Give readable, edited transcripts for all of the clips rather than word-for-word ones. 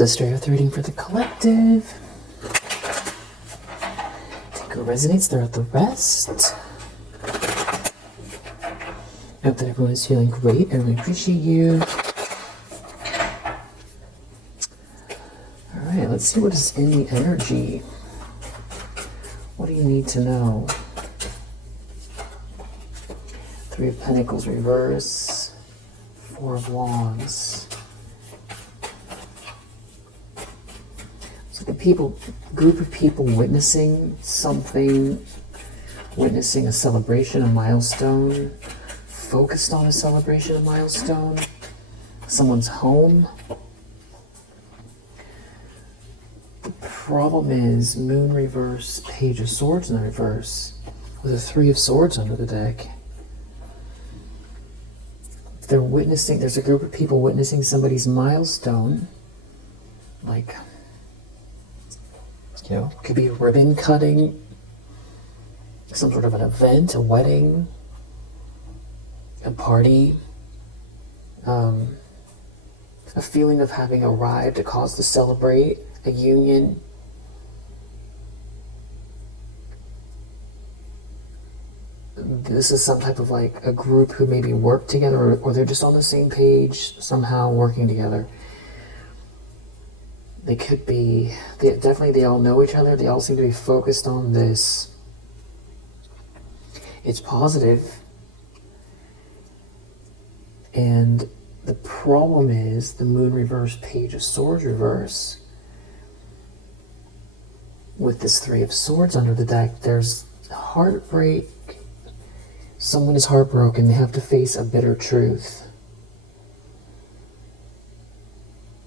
a straight earth reading for the collective. Take what resonates, throw out the rest. I hope that everyone is feeling great. I really appreciate you. Alright, let's see what is in the energy. What do you need to know? Three of Pentacles reverse. Four of Wands. It's like a group of people witnessing something, witnessing a celebration, a milestone, focused on a celebration, a milestone, someone's home. The problem is Moon reverse, Page of Swords in the reverse, with a Three of Swords under the deck. They're witnessing, there's a group of people witnessing somebody's milestone, like, you know, it could be a ribbon cutting, some sort of an event, a wedding, a party, a feeling of having arrived, a cause to celebrate, a union. This is some type of like a group who maybe work together, or they're just on the same page, somehow working together. They could be, they all know each other. They all seem to be focused on this. It's positive. And the problem is the Moon reverse, Page of Swords reverse. With this Three of Swords under the deck, there's heartbreak. Someone is heartbroken. They have to face a bitter truth.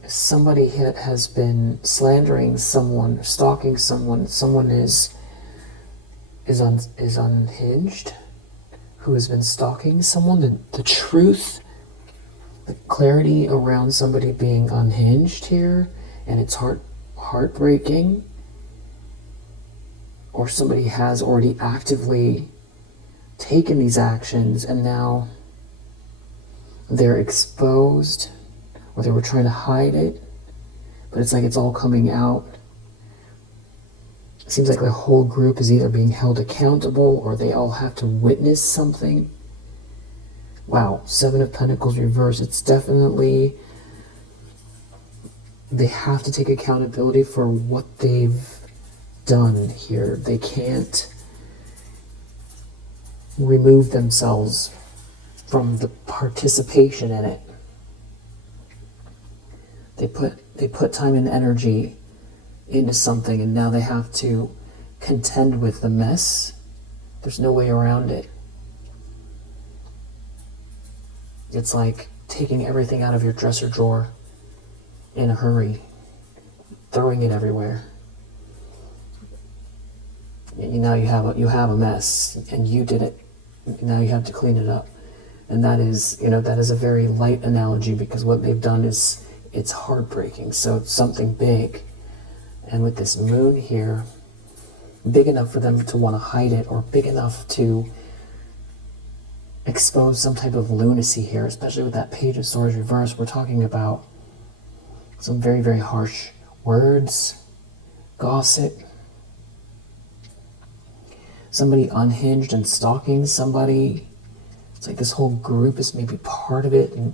Somebody has been slandering someone, stalking someone. Someone is unhinged, who has been stalking someone. The truth, the clarity around somebody being unhinged here, and it's heartbreaking. Or somebody has already actively taken these actions and now they're exposed, or they were trying to hide it, but it's like it's all coming out. It seems like the whole group is either being held accountable or they all have to witness something. Wow, Seven of Pentacles reverse. It's definitely, they have to take accountability for what they've done here. They can't remove themselves from the participation in it. They put time and energy into something, and now they have to contend with the mess. There's no way around it. It's like taking everything out of your dresser drawer in a hurry, throwing it everywhere. Now you have a mess, and you did it. Now you have to clean it up. And that is, that is a very light analogy, because what they've done is, it's heartbreaking. So it's something big. And with this Moon here, big enough for them to want to hide it, or big enough to expose some type of lunacy here, especially with that Page of Swords reverse. We're talking about some very, very harsh words, gossip, somebody unhinged and stalking somebody. It's like this whole group is maybe part of it, and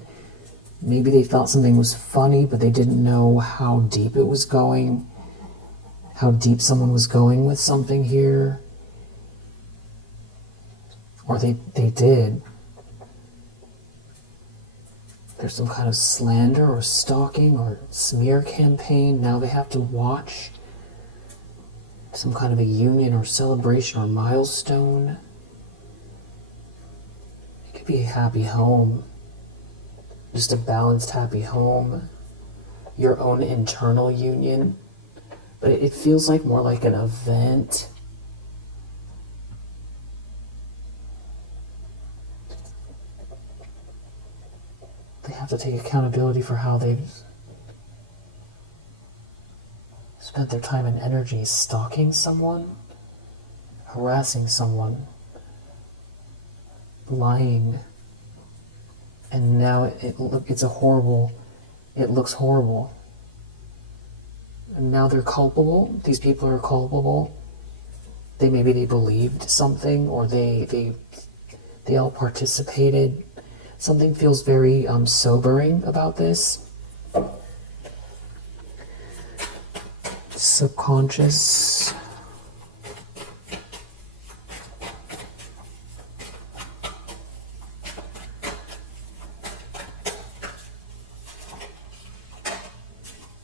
maybe they thought something was funny, but they didn't know how deep it was going, how deep someone was going with something here. Or they did. There's some kind of slander or stalking or smear campaign. Now they have to watch some kind of a union or celebration or milestone. It could be a happy home. Just a balanced, happy home. Your own internal union. But it feels like more like an event. They have to take accountability for how they've spent their time and energy stalking someone, harassing someone, lying, and now it looks horrible. And now they're culpable. These people are culpable. Maybe they believed something, or they all participated. Something feels very sobering about this. Subconscious.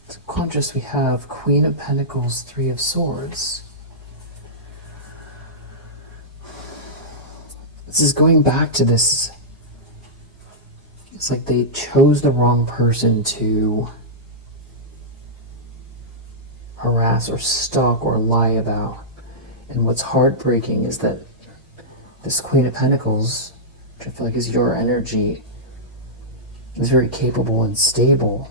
Subconscious, we have Queen of Pentacles, Three of Swords. This is going back to this. It's like they chose the wrong person to harass or stalk or lie about. And what's heartbreaking is that this Queen of Pentacles, which I feel like is your energy, is very capable and stable.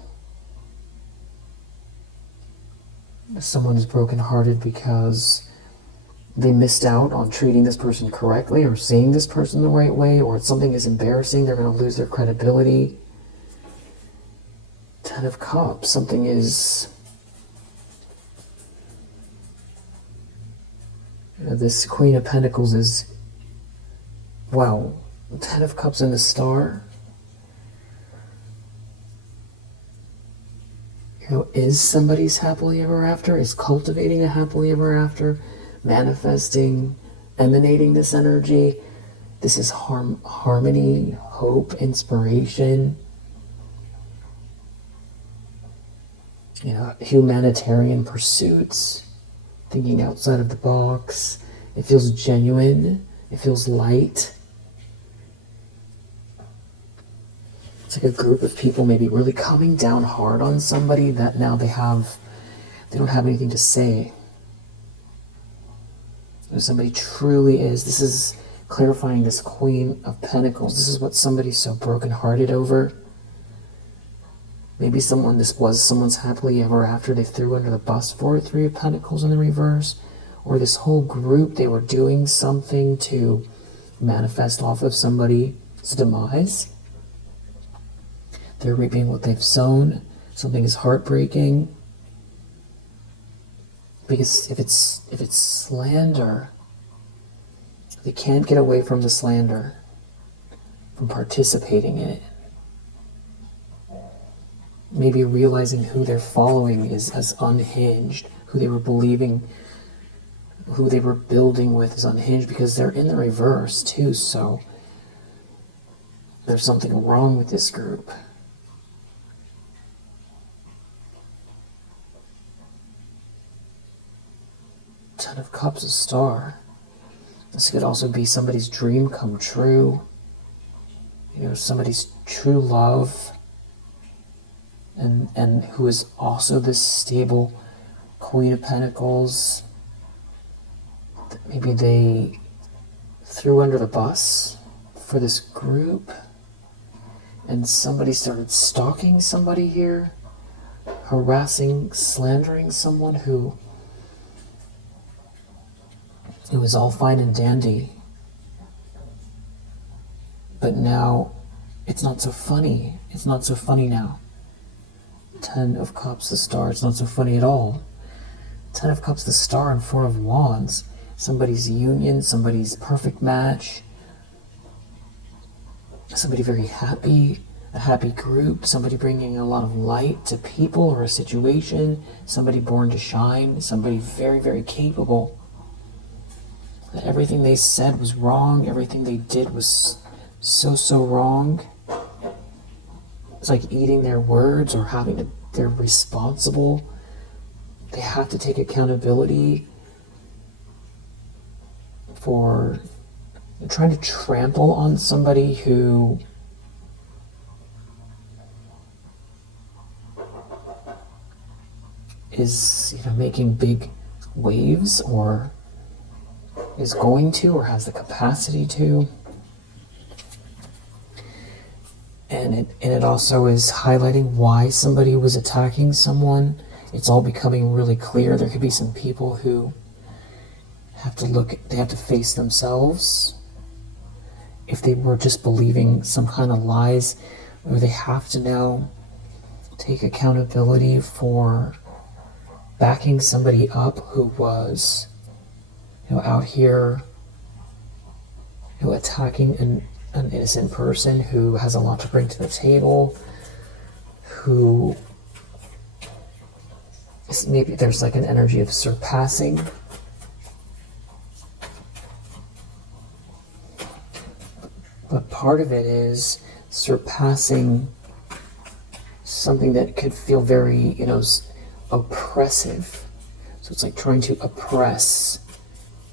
Someone is brokenhearted because they missed out on treating this person correctly or seeing this person the right way, or something is embarrassing, they're going to lose their credibility. Ten of Cups, something is... this Queen of Pentacles is... wow, Ten of Cups and the Star. Is somebody's happily ever after? Is cultivating a happily ever after? Manifesting, emanating this energy. This is harmony, hope, inspiration. Humanitarian pursuits, thinking outside of the box. It feels genuine. It feels light. It's like a group of people maybe really coming down hard on somebody that now they don't have anything to say. If somebody truly is, this is clarifying this Queen of Pentacles. This is what somebody's so brokenhearted over. Maybe this was someone's happily ever after. They threw under the bus for it, Three of Pentacles in the reverse. Or this whole group, they were doing something to manifest off of somebody's demise. They're reaping what they've sown. Something is heartbreaking. Because if it's slander, they can't get away from the slander, from participating in it. Maybe realizing who they're following is as unhinged, who they were believing, who they were building with is unhinged, because they're in the reverse too, so there's something wrong with this group. Ten of Cups, a Star. This could also be somebody's dream come true. Somebody's true love. And who is also this stable Queen of Pentacles. Maybe they threw under the bus for this group. And somebody started stalking somebody here. Harassing, slandering someone who... it was all fine and dandy. But now, it's not so funny. It's not so funny now. Ten of Cups, the Star, it's not so funny at all. Ten of Cups, the Star, and Four of Wands. Somebody's union, somebody's perfect match. Somebody very happy, a happy group. Somebody bringing a lot of light to people or a situation. Somebody born to shine. Somebody very, very capable. Everything they said was wrong. Everything they did was so wrong. It's like eating their words, or they're responsible. They have to take accountability for trying to trample on somebody who is, making big waves, or is going to, or has the capacity to. And it also is highlighting why somebody was attacking someone. It's all becoming really clear. There could be some people who they have to face themselves. If they were just believing some kind of lies, or they have to now take accountability for backing somebody up who was, out here, attacking an innocent person who has a lot to bring to the table, who maybe there's like an energy of surpassing. But part of it is surpassing something that could feel very, oppressive. So it's like trying to oppress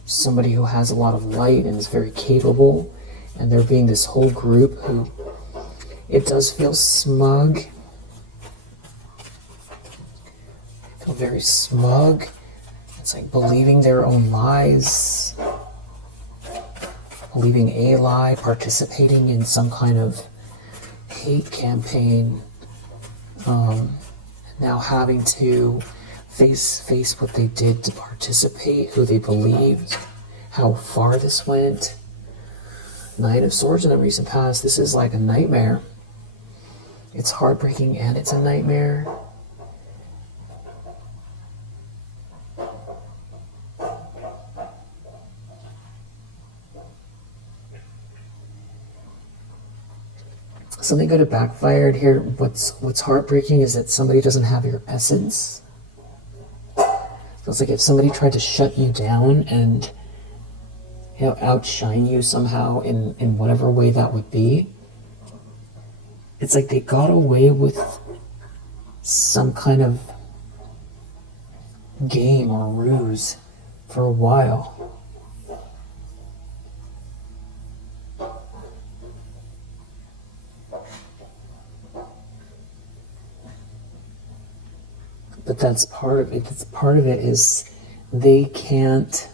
somebody who has a lot of light and is very capable, and there being this whole group who, it does feel smug. Feel very smug. It's like believing their own lies, believing a lie, participating in some kind of hate campaign, now having to face what they did to participate, who they believed, how far this went. Knight of Swords in the recent past, this is like a nightmare. It's heartbreaking and it's a nightmare. Something could have backfired here. What's heartbreaking is that somebody doesn't have your essence. Feels like if somebody tried to shut you down and outshine you somehow in whatever way that would be, it's like they got away with some kind of game or ruse for a while. But that's part of it. Part of it is they can't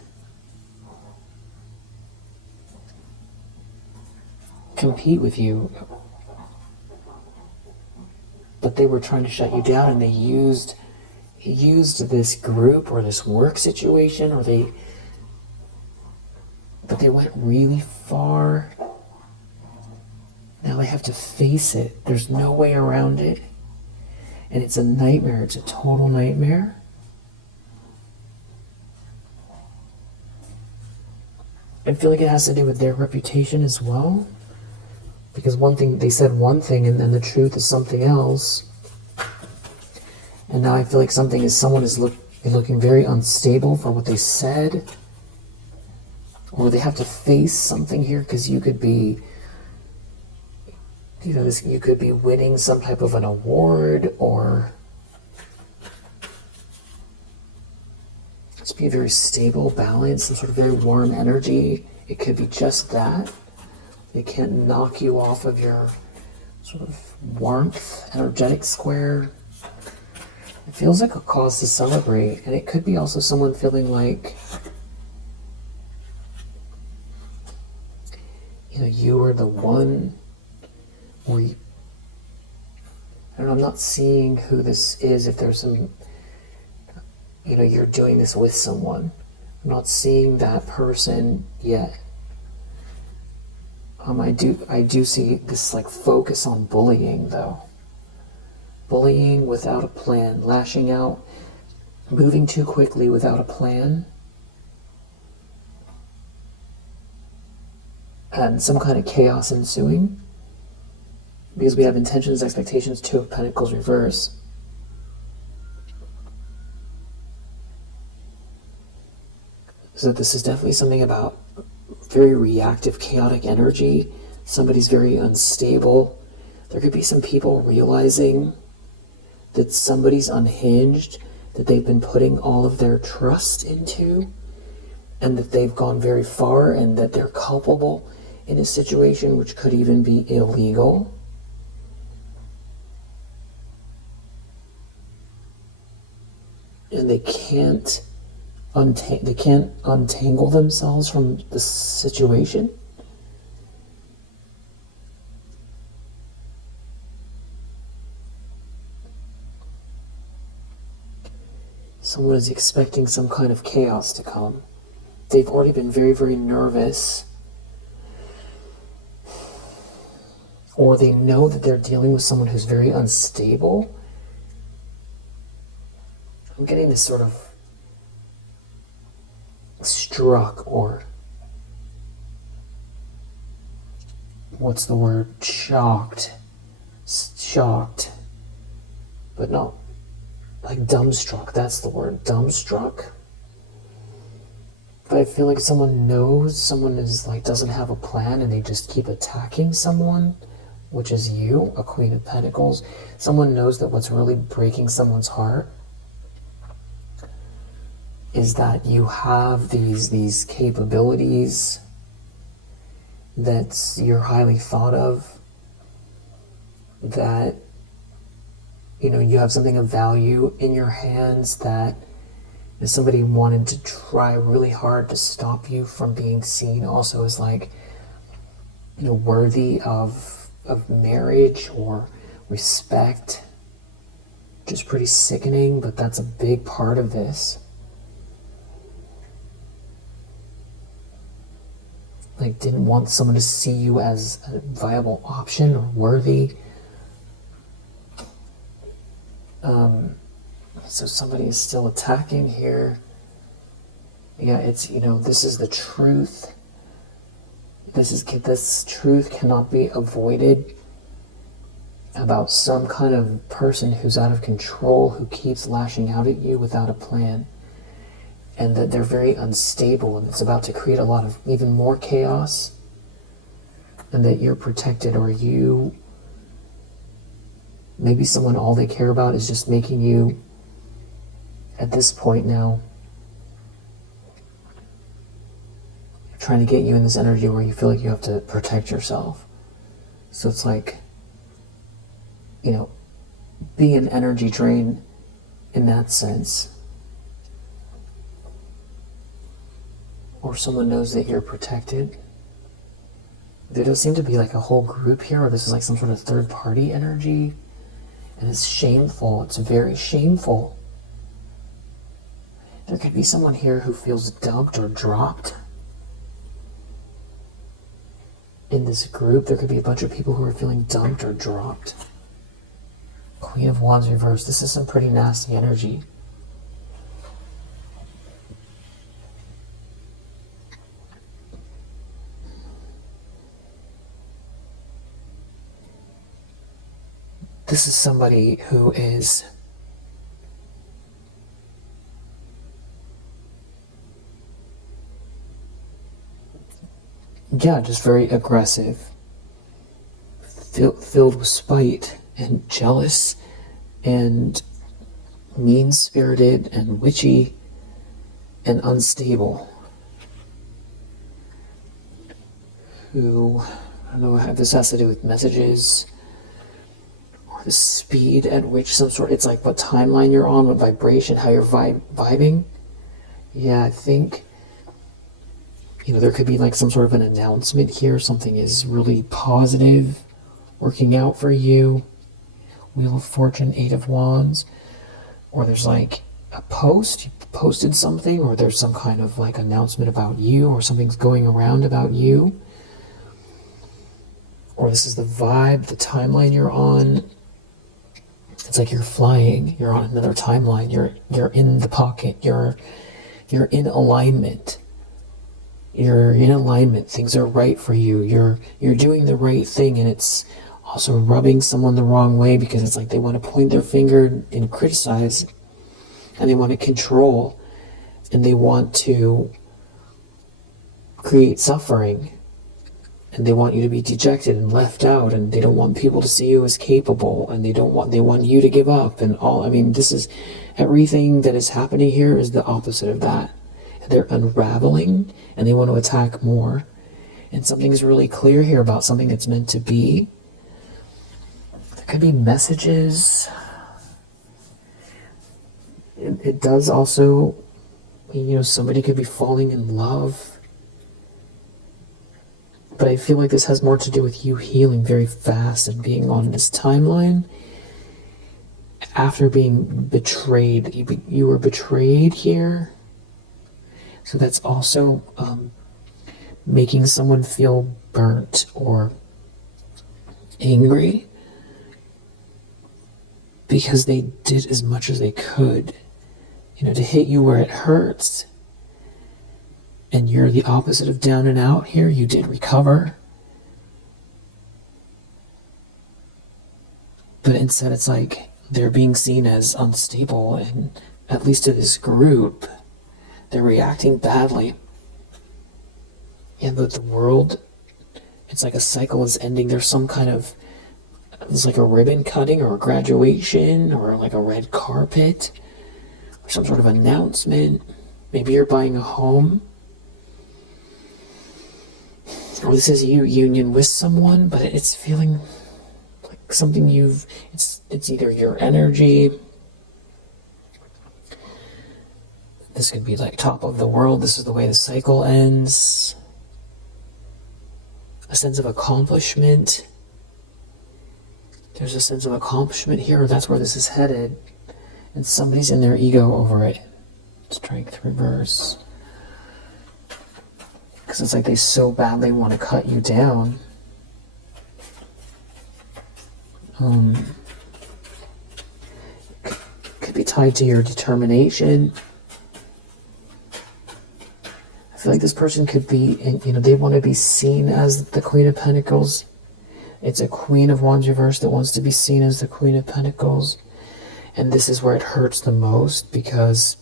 compete with you. But they were trying to shut you down, and they used this group or this work situation, but they went really far. Now they have to face it. There's no way around it. And it's a nightmare. It's a total nightmare. I feel like it has to do with their reputation as well. Because they said one thing and then the truth is something else. And now I feel like someone is looking very unstable for what they said. Or they have to face something here, because you could be you could be winning some type of an award, or just be very stable, balanced, some sort of very warm energy. It could be just that. It can't knock you off of your sort of warmth, energetic square. It feels like a cause to celebrate, and it could be also someone feeling like, you are the one. Or I'm not seeing who this is. If there's some, you're doing this with someone. I'm not seeing that person yet. I do see this like focus on bullying though. Bullying without a plan, lashing out, moving too quickly without a plan. And some kind of chaos ensuing. Because we have intentions, expectations, Two of Pentacles reverse. So this is definitely something about very reactive, chaotic energy. Somebody's very unstable. There could be some people realizing that somebody's unhinged, that they've been putting all of their trust into, and that they've gone very far, and that they're culpable in a situation which could even be illegal. And they can't untangle themselves from the situation. Someone is expecting some kind of chaos to come. They've already been very, very nervous. Or they know that they're dealing with someone who's very unstable. I'm getting this sort of struck, or what's the word? Shocked, but not like dumbstruck. That's the word, dumbstruck. But I feel like someone knows, someone is like doesn't have a plan, and they just keep attacking someone, which is you, a Queen of Pentacles. Someone knows that what's really breaking someone's heart is that you have these capabilities, that you're highly thought of, that you have something of value in your hands, that if somebody wanted to try really hard to stop you from being seen also as like worthy of marriage or respect, which is pretty sickening, but that's a big part of this. Like, didn't want someone to see you as a viable option or worthy. So somebody is still attacking here. Yeah, it's, this is the truth. This truth cannot be avoided about some kind of person who's out of control, who keeps lashing out at you without a plan. And that they're very unstable, and it's about to create a lot of even more chaos, and that you're protected, or maybe someone, all they care about is just making you, at this point now, trying to get you in this energy where you feel like you have to protect yourself. So it's like, be an energy drain in that sense. Or someone knows that you're protected. There does seem to be like a whole group here, or this is like some sort of third party energy. And it's shameful. It's very shameful. There could be someone here who feels dumped or dropped in this group. There could be a bunch of people who are feeling dumped or dropped. Queen of Wands reversed. This is some pretty nasty energy. This is somebody who is just very aggressive, filled with spite and jealous and mean-spirited and witchy and unstable. Who, I don't know if this has to do with messages, the speed at which it's like what timeline you're on, what vibration, how you're vibing. Yeah, I think, there could be like some sort of an announcement here. Something is really positive, working out for you. Wheel of Fortune, Eight of Wands. Or there's like a post, you posted something, or there's some kind of like announcement about you, or something's going around about you. Or this is the vibe, the timeline you're on. It's like you're flying, you're on another timeline, you're in the pocket, you're in alignment. You're in alignment, things are right for you, you're doing the right thing, and it's also rubbing someone the wrong way, because it's like they want to point their finger and criticize, and they want to control, and they want to create suffering. And they want you to be dejected and left out, and they don't want people to see you as capable, and they want you to give up, and all. I mean, this is everything that is happening here is the opposite of that. And they're unraveling, and they want to attack more. And something's really clear here about something that's meant to be. There could be messages. It does also, somebody could be falling in love. But I feel like this has more to do with you healing very fast and being on this timeline after being betrayed. You were betrayed here. So that's also making someone feel burnt or angry because they did as much as they could to hit you where it hurts. And you're the opposite of down and out here. You did recover. But instead it's like they're being seen as unstable, and at least to this group, they're reacting badly. And but the world, it's like a cycle is ending. There's like a ribbon cutting or a graduation or like a red carpet or some sort of announcement. Maybe you're buying a home. Or this is you union with someone, but it's feeling like something it's either your energy. This could be like top of the world. This is the way the cycle ends. A sense of accomplishment. There's a sense of accomplishment here. That's where this is headed. And somebody's in their ego over it. Strength reverse. Because it's like they so badly want to cut you down. Could be tied to your determination. I feel like this person could be, they want to be seen as the Queen of Pentacles. It's a Queen of Wands reverse that wants to be seen as the Queen of Pentacles. And this is where it hurts the most, because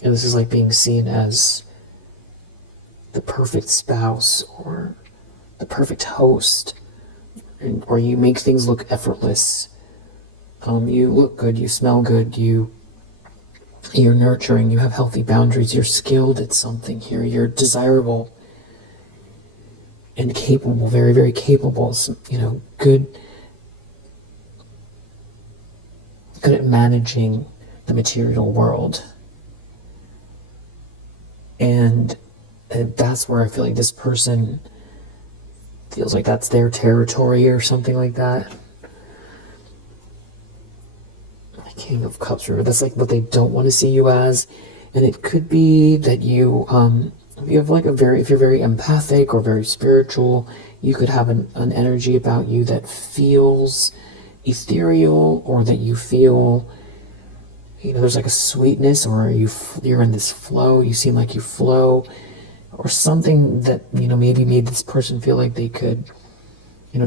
this is like being seen as the perfect spouse or the perfect host, or you make things look effortless. You look good, you smell good, you're nurturing, you have healthy boundaries, you're skilled at something here, you're desirable and capable, very, very capable, good at managing the material world. And that's where I feel like this person feels like that's their territory or something like that. King of Cups, that's like what they don't want to see you as. And it could be that you have like if you're very empathic or very spiritual, you could have an energy about you that feels ethereal, or that you feel, there's like a sweetness, or you're in this flow, you seem like you flow, or something that, maybe made this person feel like they could,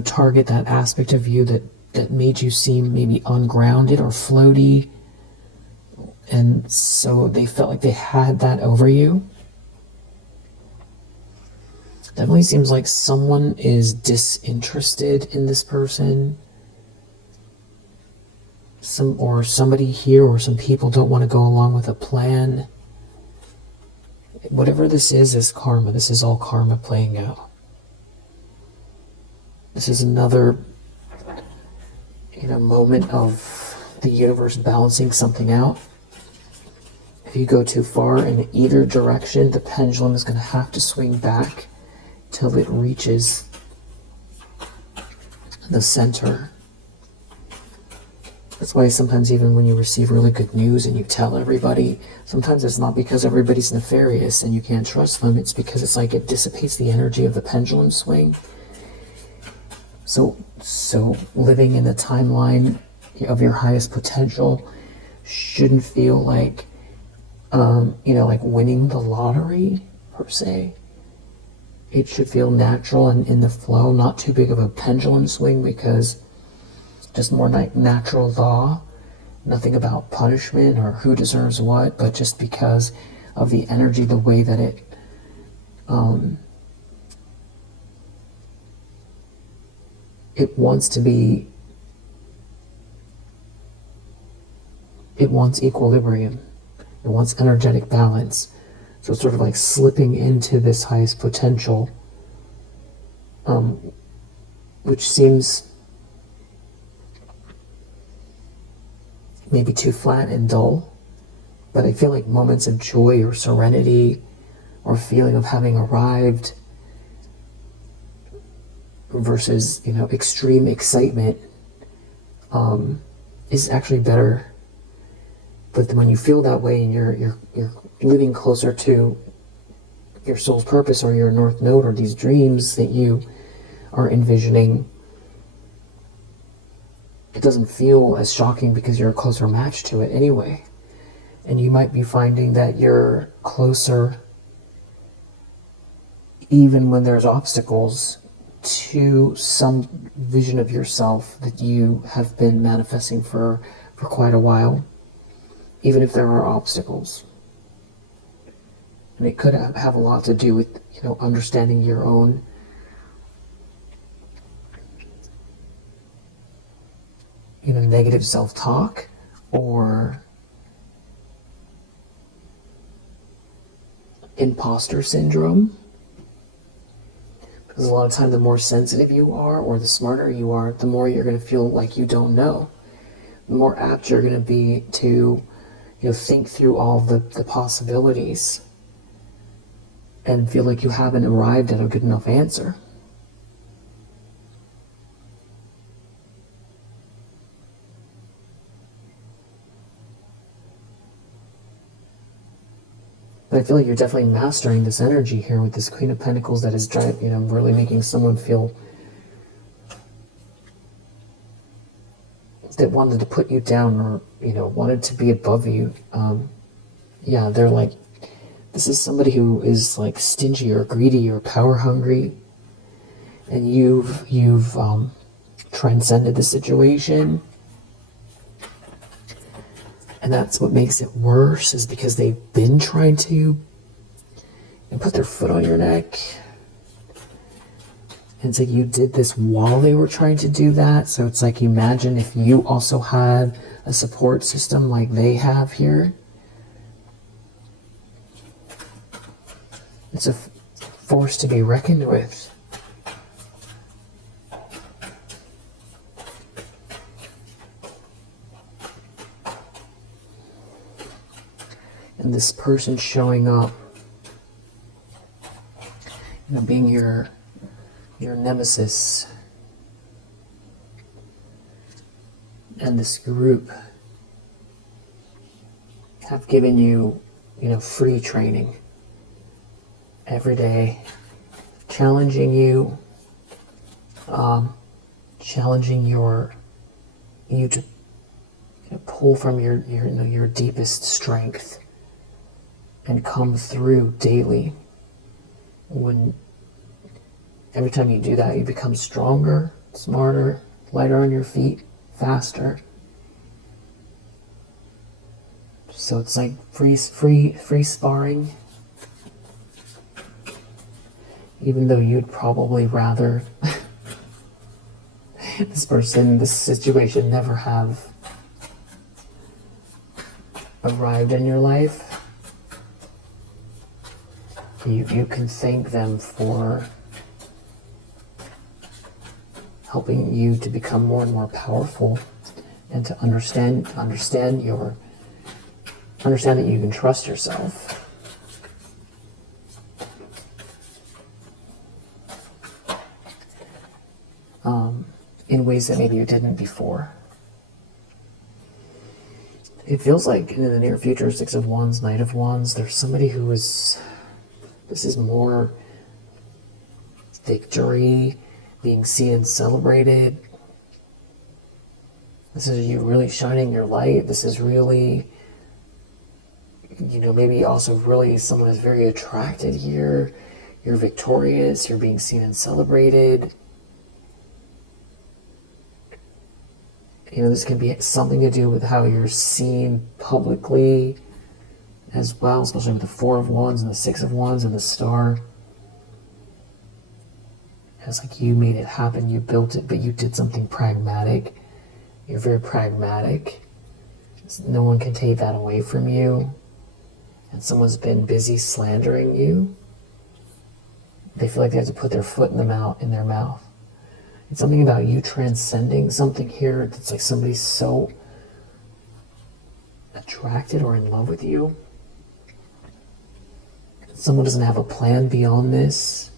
target that aspect of you that made you seem maybe ungrounded or floaty, and so they felt like they had that over you. Definitely seems like someone is disinterested in this person. Somebody here, or some people don't want to go along with a plan. Whatever this is karma. This is all karma playing out. This is another moment of the universe balancing something out. If you go too far in either direction, the pendulum is going to have to swing back till it reaches the center. That's why sometimes even when you receive really good news and you tell everybody, sometimes it's not because everybody's nefarious and you can't trust them. It's because it's like it dissipates the energy of the pendulum swing. So living in the timeline of your highest potential shouldn't feel like, like winning the lottery per se. It should feel natural and in the flow, not too big of a pendulum swing, because just more like natural law, nothing about punishment or who deserves what, but just because of the energy, the way that it wants to be, it wants equilibrium, it wants energetic balance. So it's sort of like slipping into this highest potential, which seems maybe too flat and dull, but I feel like moments of joy or serenity or feeling of having arrived versus, extreme excitement is actually better. But when you feel that way and you're living closer to your soul's purpose or your north node or these dreams that you are envisioning, it doesn't feel as shocking because you're a closer match to it anyway. And you might be finding that you're closer, even when there's obstacles, to some vision of yourself that you have been manifesting for quite a while, even if there are obstacles. And it could have a lot to do with, understanding your own negative self-talk, or imposter syndrome. Because a lot of time, the more sensitive you are, or the smarter you are, the more you're going to feel like you don't know. The more apt you're going to be to, think through all the possibilities and feel like you haven't arrived at a good enough answer. But I feel like you're definitely mastering this energy here with this Queen of Pentacles that is, really making someone feel that wanted to put you down, or, wanted to be above you. Yeah, they're like, this is somebody who is like stingy or greedy or power hungry, and you've transcended the situation. And that's what makes it worse, is because they've been trying to put their foot on your neck. And it's like you did this while they were trying to do that. So it's like, imagine if you also had a support system like they have here. It's a force to be reckoned with. And this person showing up, being your nemesis, and this group have given you, free training every day, challenging you, challenging you to pull from your deepest strength and come through daily. When every time you do that, you become stronger, smarter, lighter on your feet, faster. So it's like free sparring. Even though you'd probably rather this situation never have arrived in your life, you can thank them for helping you to become more and more powerful, and to understand that you can trust yourself. In ways that maybe you didn't before. It feels like in the near future, Six of Wands, Knight of Wands, there's somebody who is, this is more victory, being seen and celebrated. This is you really shining your light. This is really, maybe also really someone is very attracted here. You're victorious, you're being seen and celebrated. This can be something to do with how you're seen publicly as well, especially with the Four of Wands and the Six of Wands and the Star. It's like you made it happen, you built it, but you did something pragmatic. You're very pragmatic. No one can take that away from you. And someone's been busy slandering you. They feel like they have to put their foot in their mouth. It's something about you transcending something here that's like somebody's so attracted or in love with you. Someone doesn't have a plan beyond this.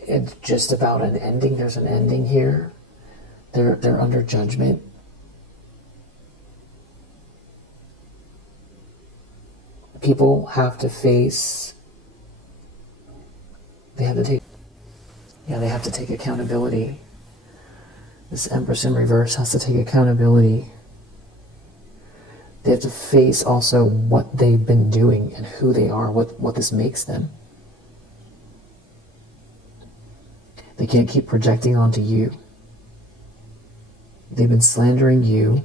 It's just about an ending. There's an ending here. They're under judgment. People have to face, they have to take accountability. This Empress in reverse has to take accountability. They have to face also what they've been doing and who they are, what this makes them. They can't keep projecting onto you. They've been slandering you,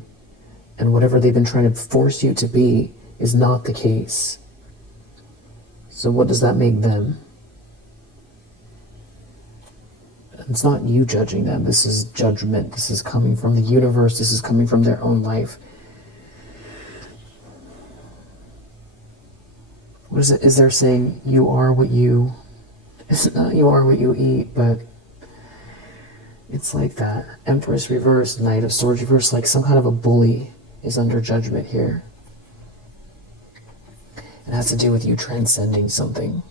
and whatever they've been trying to force you to be is not the case. So what does that make them? It's not you judging them. This is judgment. This is coming from the universe. This is coming from their own life. What is it? Is there saying you are what you... It's not you are what you eat, but it's like that. Empress reverse, Knight of Swords reverse, like some kind of a bully is under judgment here. It has to do with you transcending something.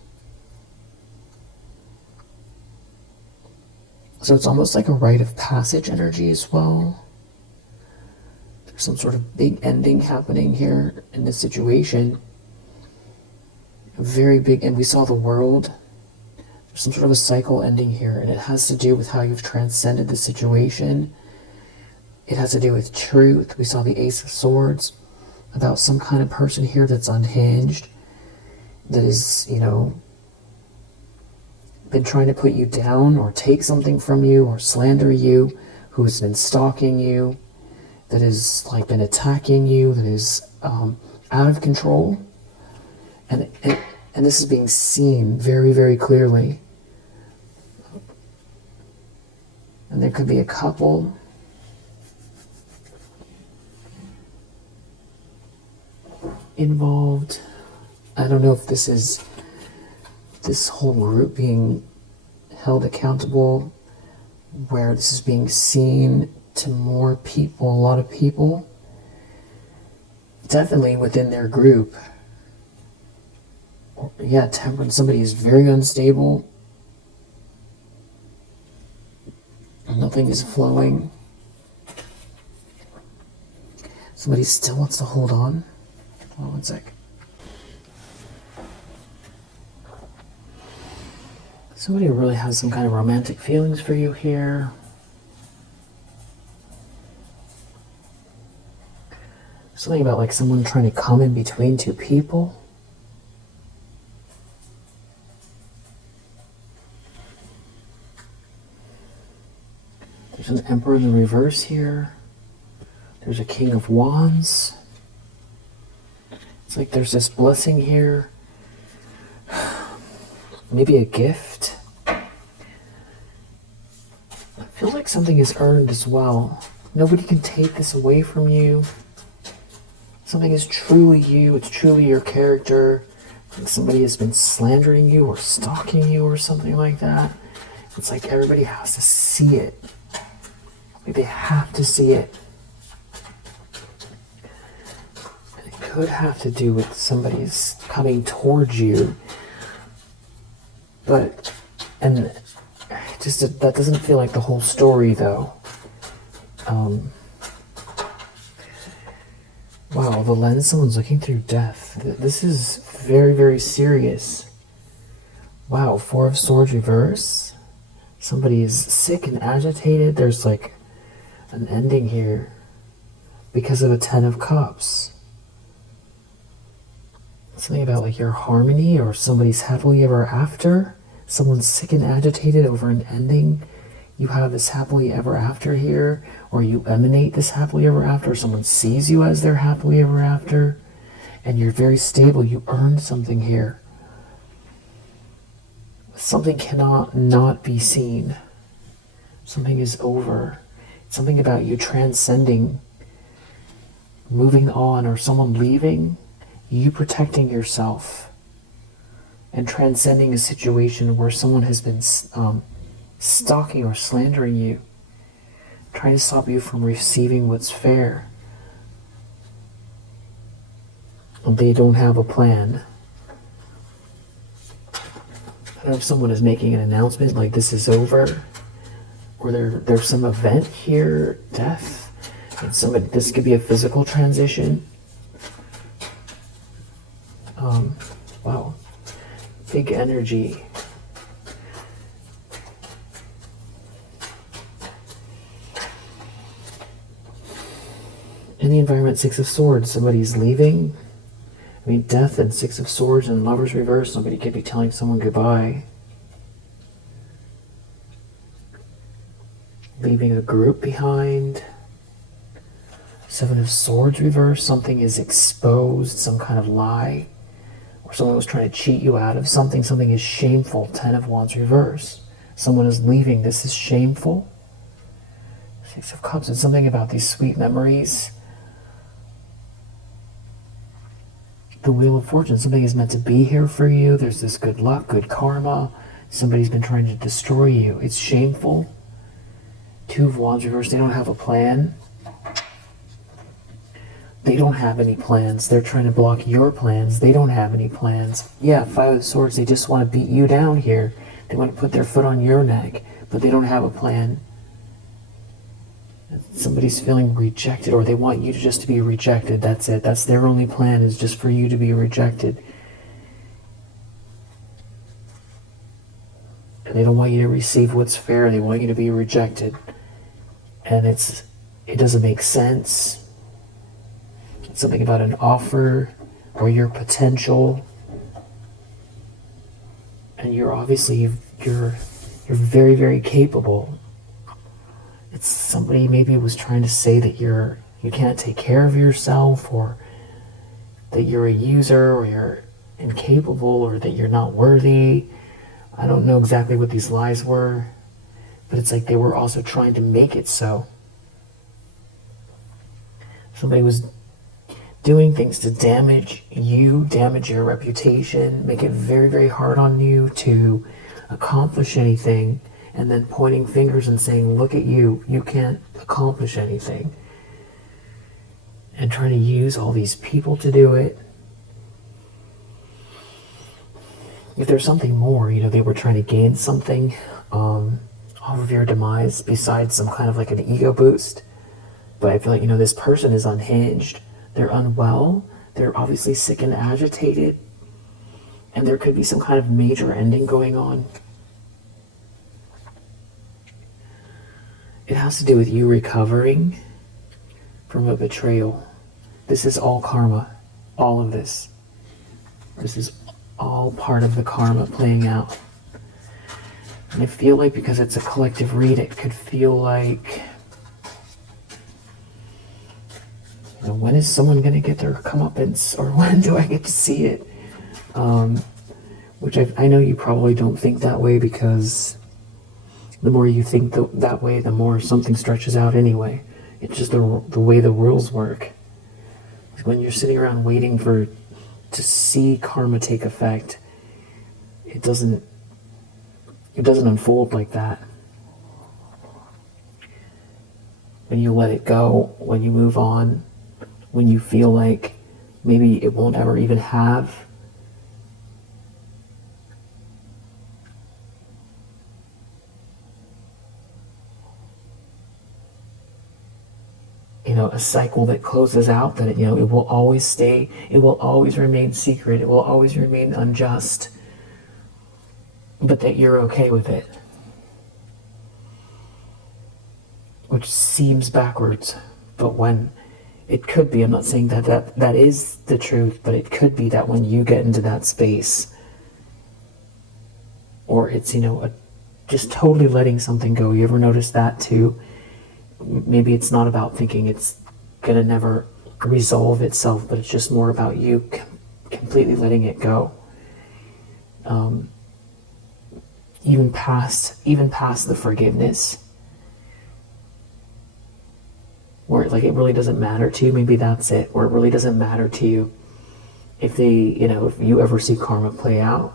So it's almost like a rite of passage energy as well. There's some sort of big ending happening here in this situation. A very big, and we saw the world. There's some sort of a cycle ending here, and it has to do with how you've transcended the situation. It has to do with truth. We saw the Ace of Swords, about some kind of person here that's unhinged, that is, you know, been trying to put you down or take something from you or slander you, who's been stalking you, that has like been attacking you, that is out of control. And this is being seen very, very clearly. And there could be a couple. Involved. I don't know if this is this whole group being held accountable, where this is being seen to more people, a lot of people. Definitely within their group. Yeah, Temperance, somebody is very unstable. Nothing is flowing. Somebody still wants to hold on. Hold on one sec. Somebody really has some kind of romantic feelings for you here. Something about like someone trying to come in between two people. There's an Emperor in the reverse here. There's a King of Wands. It's like there's this blessing here. Maybe a gift. I feel like something is earned as well. Nobody can take this away from you. Something is truly you. It's truly your character. Like somebody has been slandering you or stalking you or something like that. It's like everybody has to see it. Like they have to see it. And it could have to do with somebody's coming towards you. But, and just that doesn't feel like the whole story though. Wow, the lens someone's looking through death. This is very, very serious. Wow, Four of Swords reverse. Somebody is sick and agitated. There's like an ending here because of a Ten of Cups. Something about like your harmony or somebody's happily ever after. Someone's sick and agitated over an ending. You have this happily ever after here, or you emanate this happily ever after, or someone sees you as their happily ever after, and you're very stable. You earned something here. Something cannot not be seen. Something is over. It's something about you transcending, moving on, or someone leaving, you protecting yourself, and transcending a situation where someone has been stalking or slandering you, trying to stop you from receiving what's fair. They don't have a plan. I don't know if someone is making an announcement like this is over, or there's some event here, death, and somebody, this could be a physical transition. Wow, big energy. In the environment, Six of Swords, somebody's leaving. I mean, Death and Six of Swords and Lovers reverse, somebody could be telling someone goodbye. Leaving a group behind. Seven of Swords reverse, something is exposed, some kind of lie. Or someone was trying to cheat you out of something. Something is shameful. Ten of Wands reverse. Someone is leaving. This is shameful. Six of Cups. It's something about these sweet memories. The Wheel of Fortune. Something is meant to be here for you. There's this good luck, good karma. Somebody's been trying to destroy you. It's shameful. Two of Wands reverse. They don't have a plan. They don't have any plans. They're trying to block your plans. They don't have any plans. Yeah, Five of Swords, they just want to beat you down here. They want to put their foot on your neck, but they don't have a plan. Somebody's feeling rejected, or they want you to just to be rejected. That's it. That's their only plan, is just for you to be rejected. And they don't want you to receive what's fair. They want you to be rejected. And it doesn't make sense. Something about an offer or your potential, and you're obviously you're very, very capable. It's somebody maybe was trying to say that you can't take care of yourself, or that you're a user, or you're incapable, or that you're not worthy. I don't know exactly what these lies were, but it's like they were also trying to make it so. Somebody was doing things to damage you, damage your reputation, make it very, very hard on you to accomplish anything, and then pointing fingers and saying, look at you, you can't accomplish anything. And trying to use all these people to do it. If there's something more, they were trying to gain something off of your demise besides some kind of like an ego boost. But I feel like, this person is unhinged. They're unwell, they're obviously sick and agitated, and there could be some kind of major ending going on. It has to do with you recovering from a betrayal. This is all karma, all of this. This is all part of the karma playing out. And I feel like because it's a collective read, it could feel like, when is someone going to get their comeuppance, or when do I get to see it? Which I know you probably don't think that way, because the more you think that way, the more something stretches out anyway. It's just the way the rules work. When you're sitting around waiting to see karma take effect, it doesn't unfold like that. When you let it go, when you move on, when you feel like maybe it won't ever even have a cycle that closes out, that it will always stay, it will always remain secret, it will always remain unjust, but that you're okay with it, which seems backwards. But when it could be, I'm not saying that is the truth, but it could be that when you get into that space, or it's, just totally letting something go. You ever notice that too? Maybe it's not about thinking it's gonna never resolve itself, but it's just more about you completely letting it go. Even past the forgiveness, where it really doesn't matter to you. Maybe that's it, where it really doesn't matter to you if if you ever see karma play out.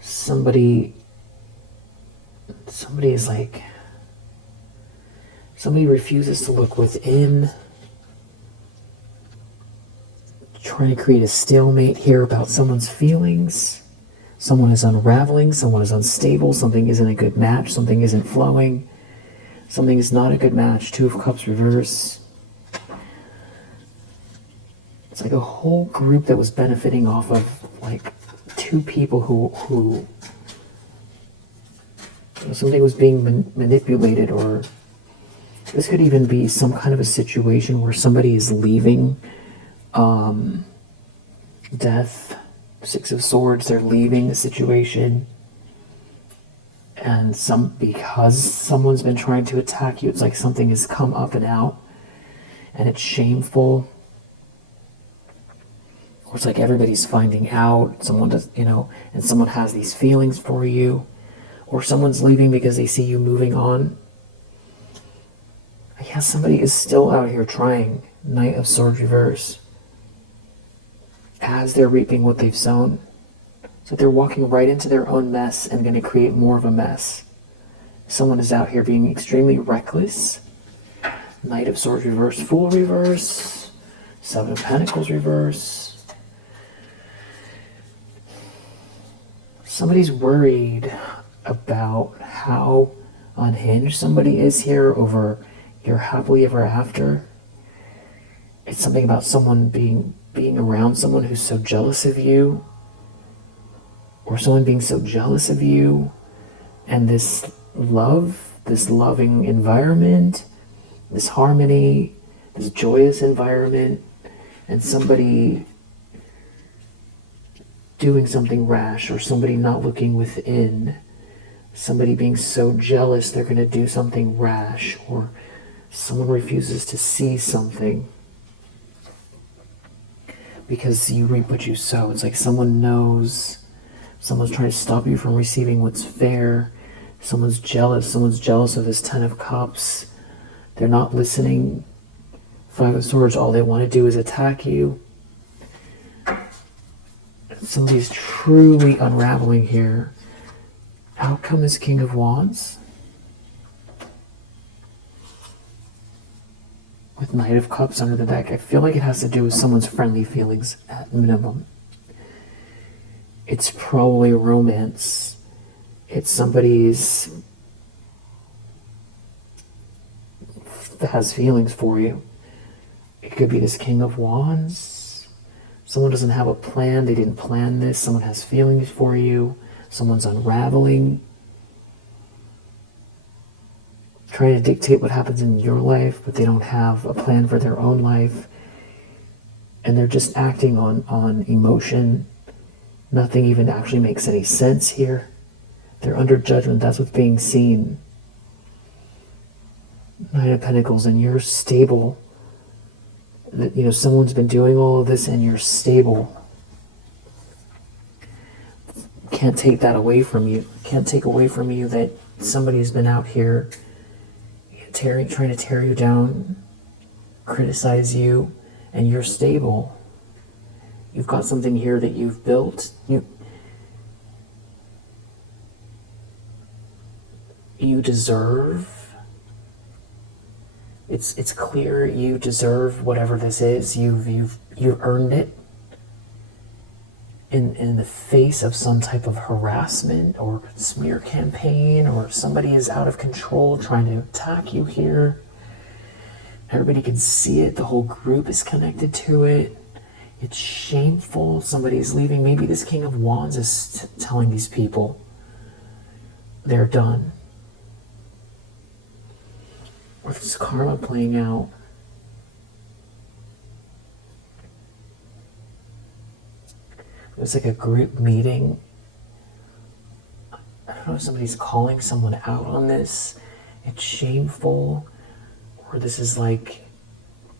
Somebody refuses to look within, trying to create a stalemate here about someone's feelings. Someone is unraveling, someone is unstable, something isn't a good match, something isn't flowing, something is not a good match. Two of Cups reverse. It's like a whole group that was benefiting off of two people who something was being manipulated, or this could even be some kind of a situation where somebody is leaving. Death, Six of Swords, they're leaving the situation. And because someone's been trying to attack you, it's like something has come up and out. And it's shameful. Or it's like everybody's finding out. Someone does, and someone has these feelings for you. Or someone's leaving because they see you moving on. Yeah, somebody is still out here trying. Knight of Swords reverse. As they're reaping what they've sown. So they're walking right into their own mess and going to create more of a mess. Someone is out here being extremely reckless. Knight of Swords reverse, Fool reverse, Seven of Pentacles reverse. Somebody's worried about how unhinged somebody is here over your happily ever after. It's something about someone being around someone who's so jealous of you, or someone being so jealous of you, and this loving environment, this harmony, this joyous environment, and somebody doing something rash, or somebody not looking within, somebody being so jealous they're going to do something rash, or someone refuses to see something because you reap what you sow. It's like someone knows, someone's trying to stop you from receiving what's fair. Someone's jealous of this Ten of Cups. They're not listening. Five of Swords, all they want to do is attack you. Somebody's truly unraveling here. Outcome is King of Wands. With Knight of Cups under the deck, I feel like it has to do with someone's friendly feelings at minimum. It's probably romance. It's somebody's that has feelings for you. It could be this King of Wands. Someone doesn't have a plan. They didn't plan this. Someone has feelings for you. Someone's unraveling. Trying to dictate what happens in your life, but they don't have a plan for their own life. And they're just acting on emotion. Nothing even actually makes any sense here. They're under judgment. That's what's being seen. Nine of Pentacles, and you're stable. Someone's been doing all of this and you're stable. Can't take that away from you. Can't take away from you that somebody's been out here trying to tear you down, criticize you, and you're stable. You've got something here that you've built. You deserve. It's clear you deserve whatever this is. You've earned it. In the face of some type of harassment or smear campaign, or somebody is out of control trying to attack you here. Everybody can see it. The whole group is connected to it. It's shameful. Somebody's leaving. Maybe this King of Wands is telling these people they're done. Or this karma playing out. It's like a group meeting. I don't know if somebody's calling someone out on this. It's shameful. Or this is like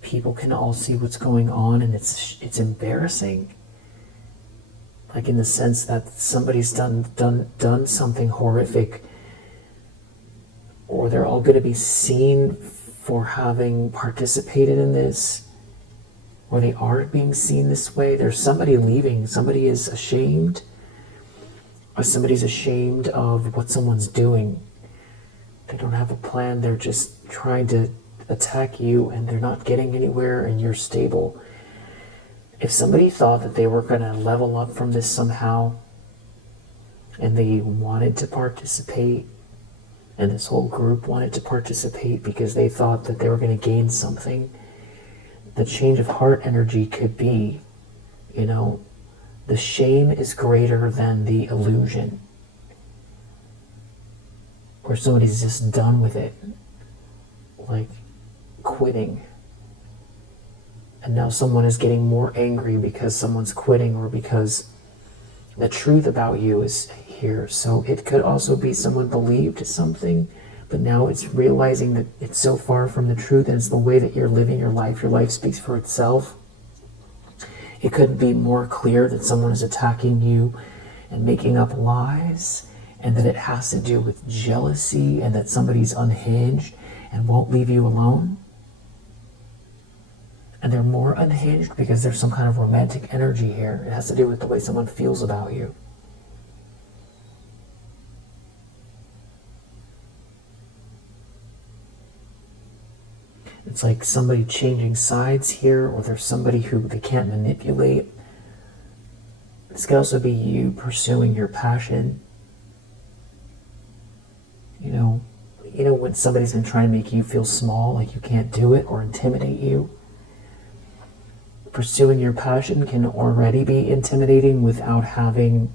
people can all see what's going on and it's embarrassing. Like in the sense that somebody's done something horrific, or they're all going to be seen for having participated in this, or they are being seen this way. There's somebody leaving. Somebody is ashamed, or somebody's ashamed of what someone's doing. They don't have a plan. They're just trying to attack you, and they're not getting anywhere, and you're stable. If somebody thought that they were going to level up from this somehow, and they wanted to participate, and this whole group wanted to participate because they thought that they were going to gain something, the change of heart energy could be, the shame is greater than the illusion. Or somebody's just done with it, like quitting. And now someone is getting more angry because someone's quitting, or because the truth about you is here. So it could also be someone believed something, but now it's realizing that it's so far from the truth, and it's the way that you're living your life. Your life speaks for itself. It couldn't be more clear that someone is attacking you and making up lies, and that it has to do with jealousy, and that somebody's unhinged and won't leave you alone. And they're more unhinged because there's some kind of romantic energy here. It has to do with the way someone feels about you. It's like somebody changing sides here, or there's somebody who they can't manipulate. This could also be you pursuing your passion. You know when somebody's been trying to make you feel small, like you can't do it, or intimidate you. Pursuing your passion can already be intimidating without having,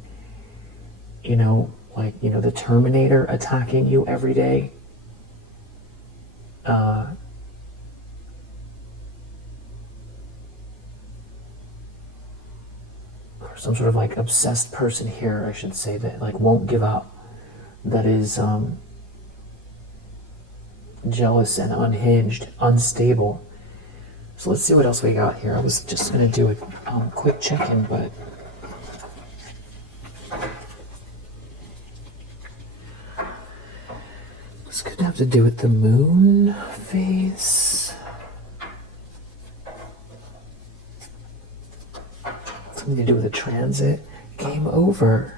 the Terminator attacking you every day. Or some sort of like obsessed person here, I should say, that like won't give up. That is jealous and unhinged, unstable. So let's see what else we got here. I was just going to do a quick check-in, but this could have to do with the moon phase. Something to do with a transit. Game over.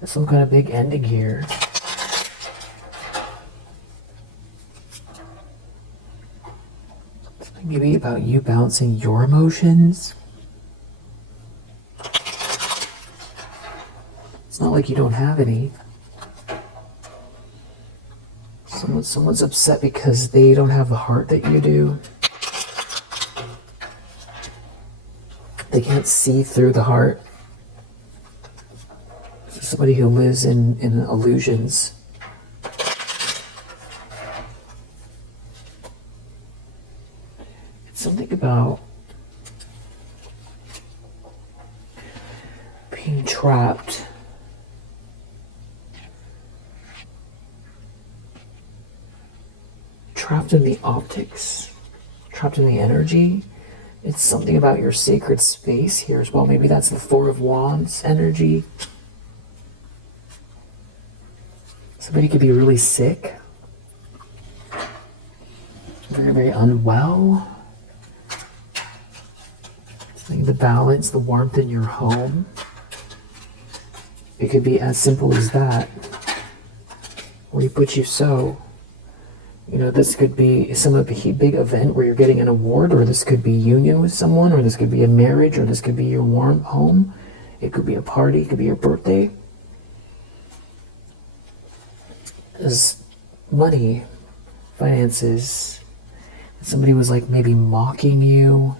There's some kind of big ending here. Maybe about you balancing your emotions. It's not like you don't have any. Someone's upset because they don't have the heart that you do. They can't see through the heart. This is somebody who lives in illusions. Something about being trapped. Trapped in the optics. Trapped in the energy. It's something about your sacred space here as well. Maybe that's the Four of Wands energy. Somebody could be really sick. Very, very unwell. The balance, the warmth in your home. It could be as simple as that. Where you put you so. This could be some big event where you're getting an award, or this could be union with someone, or this could be a marriage, or this could be your warm home. It could be a party, it could be your birthday. There's money, finances. Somebody was like maybe mocking you.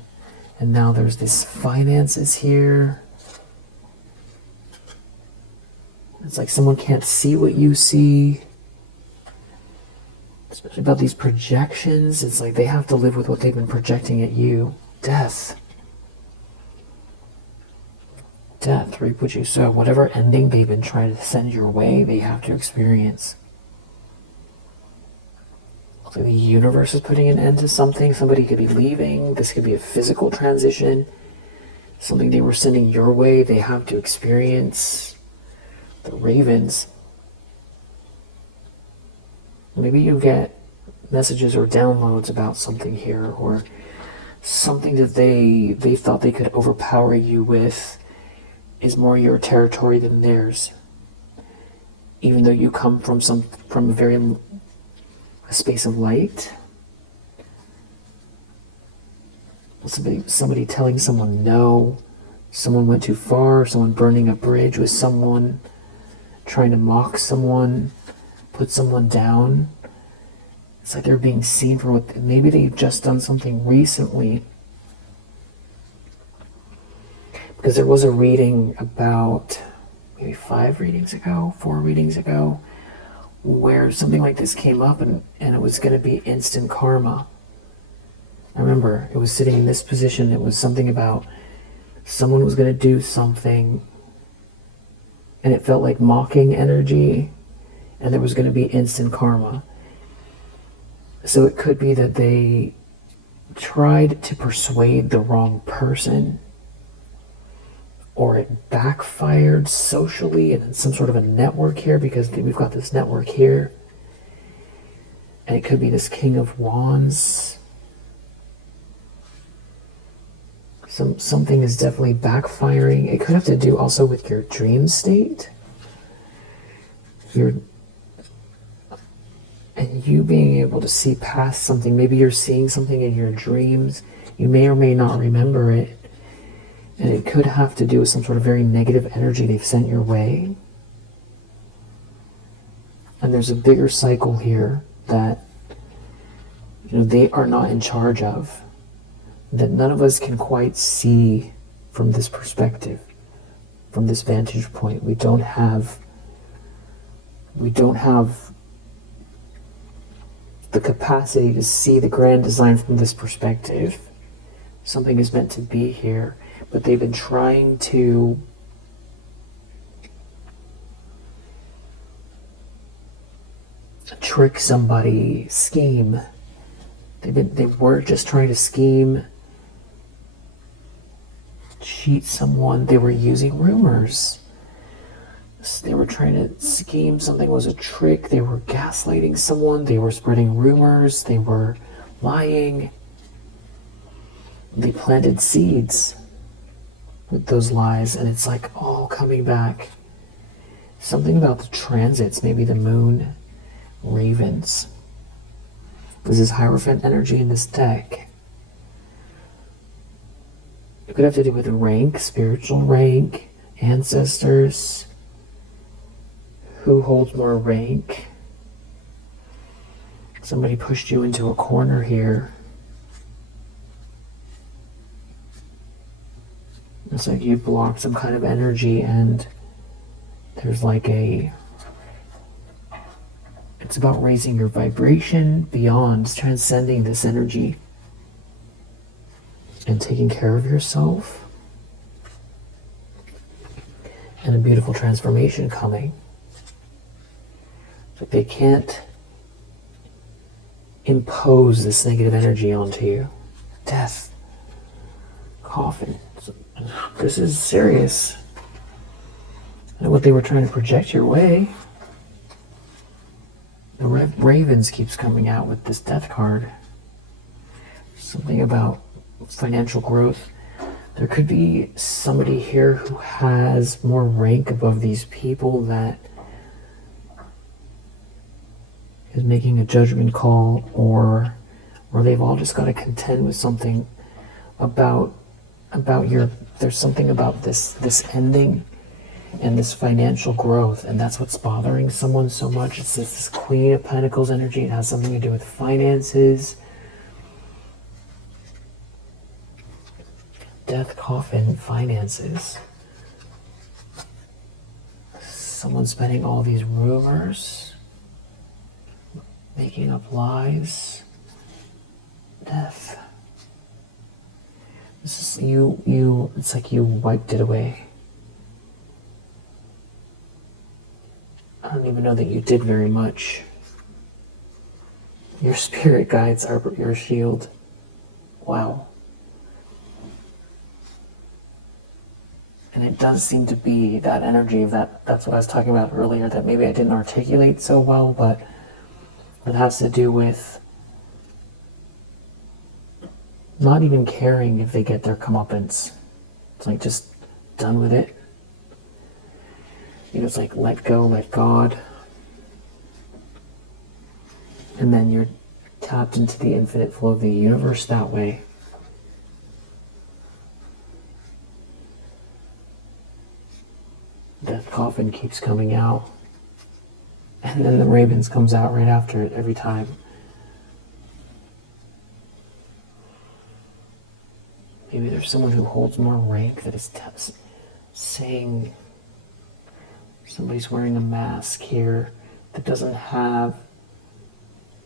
And now there's this finances here. It's like someone can't see what you see. Especially about these projections. It's like they have to live with what they've been projecting at you. Death. Death, reap what you sow. Whatever ending they've been trying to send your way, they have to experience. So the universe is putting an end to something. Somebody could be leaving. This could be a physical transition. Something they were sending your way, they have to experience. The ravens. Maybe you get messages or downloads about something here, or something that they thought they could overpower you with is more your territory than theirs. Even though you come from a space of light. Somebody telling someone no, someone went too far, someone burning a bridge with someone, trying to mock someone, put someone down. It's like they're being seen for what, maybe they've just done something recently. Because there was a reading about maybe 4 readings ago, where something like this came up and it was going to be instant karma. I remember it was sitting in this position. It was something about someone was going to do something and it felt like mocking energy, and there was going to be instant karma. So it could be that they tried to persuade the wrong person, or it backfired socially and in some sort of a network here, because we've got this network here, and it could be this King of Wands. Something is definitely backfiring. It could have to do also with your dream state. And you being able to see past something. Maybe you're seeing something in your dreams. You may or may not remember it. And it could have to do with some sort of very negative energy they've sent your way. And there's a bigger cycle here that they are not in charge of, that none of us can quite see from this perspective, from this vantage point. We don't have the capacity to see the grand design from this perspective. Something is meant to be here, but they've been trying to trick somebody, scheme. They were just trying to scheme, cheat someone. They were using rumors. They were trying to scheme. Something was a trick. They were gaslighting someone. They were spreading rumors. They were lying. They planted seeds with those lies, and it's like all coming back. Something about the transits, maybe the moon, ravens. This is Hierophant energy in this deck. It could have to do with rank, spiritual rank, ancestors. Who holds more rank? Somebody pushed you into a corner here. It's like you blocked some kind of energy, and there's like it's about raising your vibration beyond, transcending this energy and taking care of yourself, and a beautiful transformation coming. But they can't impose this negative energy onto you. Death. Coffin. This is serious. And what they were trying to project your way. The Ravens keeps coming out with this death card. Something about financial growth. There could be somebody here who has more rank above these people that is making a judgment call, or they've all just got to contend with something about there's something about this ending and this financial growth, and that's what's bothering someone so much. It's this Queen of Pentacles energy. It has something to do with finances. Death, coffin, finances. Someone's spreading all these rumors, making up lies. Death. This is you, it's like you wiped it away. I don't even know that you did very much. Your spirit guides are your shield. Wow. And it does seem to be that energy of that's what I was talking about earlier, that maybe I didn't articulate so well, but it has to do with not even caring if they get their comeuppance. It's like just done with it. It's like let go, let God. And then you're tapped into the infinite flow of the universe that way. Death coffin keeps coming out. And then the Ravens comes out right after it every time. Maybe there's someone who holds more rank that is saying, somebody's wearing a mask here that doesn't have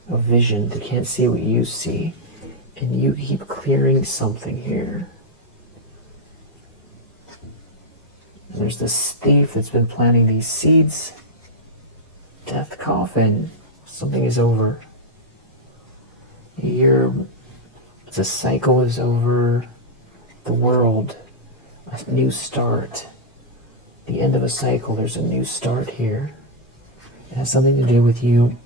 a vision. They can't see what you see. And you keep clearing something here. There's this thief that's been planting these seeds. Death coffin. Something is over. The cycle is over. The world. A new start. The end of a cycle. There's a new start here. It has something to do with you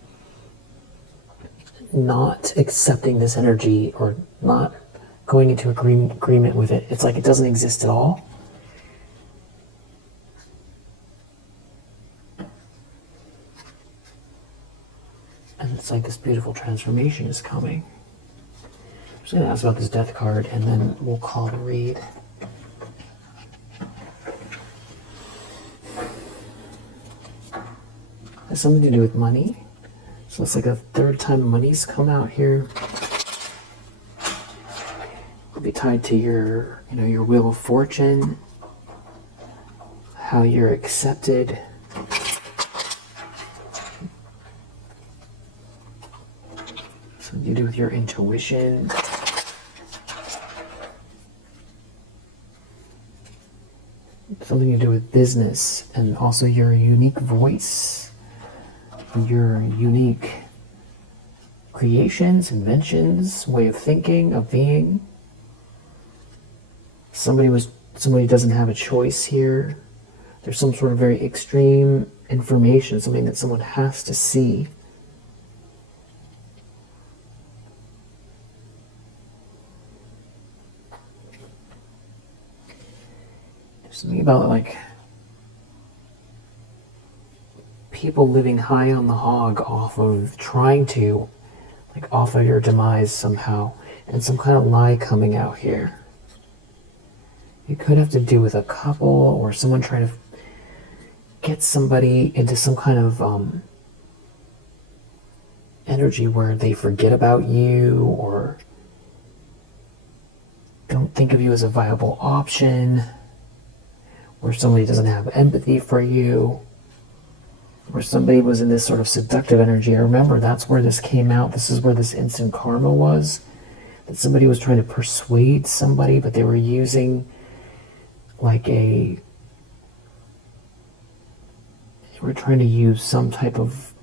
not accepting this energy or not going into agreement with it. It's like it doesn't exist at all. And it's like this beautiful transformation is coming. I'm just going to ask about this death card and then we'll call the read. It has something to do with money. So it's like a third time money's come out here. It'll be tied to your, your wheel of fortune, how you're accepted. Something to do with your intuition. Something to do with business and also your unique voice. Your unique creations, inventions, way of thinking, of being. Somebody doesn't have a choice here. There's some sort of very extreme information, something that someone has to see. There's something about like people living high on the hog off of trying to off of your demise somehow, and some kind of lie coming out here. It could have to do with a couple or someone trying to get somebody into some kind of energy where they forget about you or don't think of you as a viable option, where somebody doesn't have empathy for you, where somebody was in this sort of seductive energy. I remember that's where this came out. This is where this instant karma was. That somebody was trying to persuade somebody, but they were using they were trying to use some type of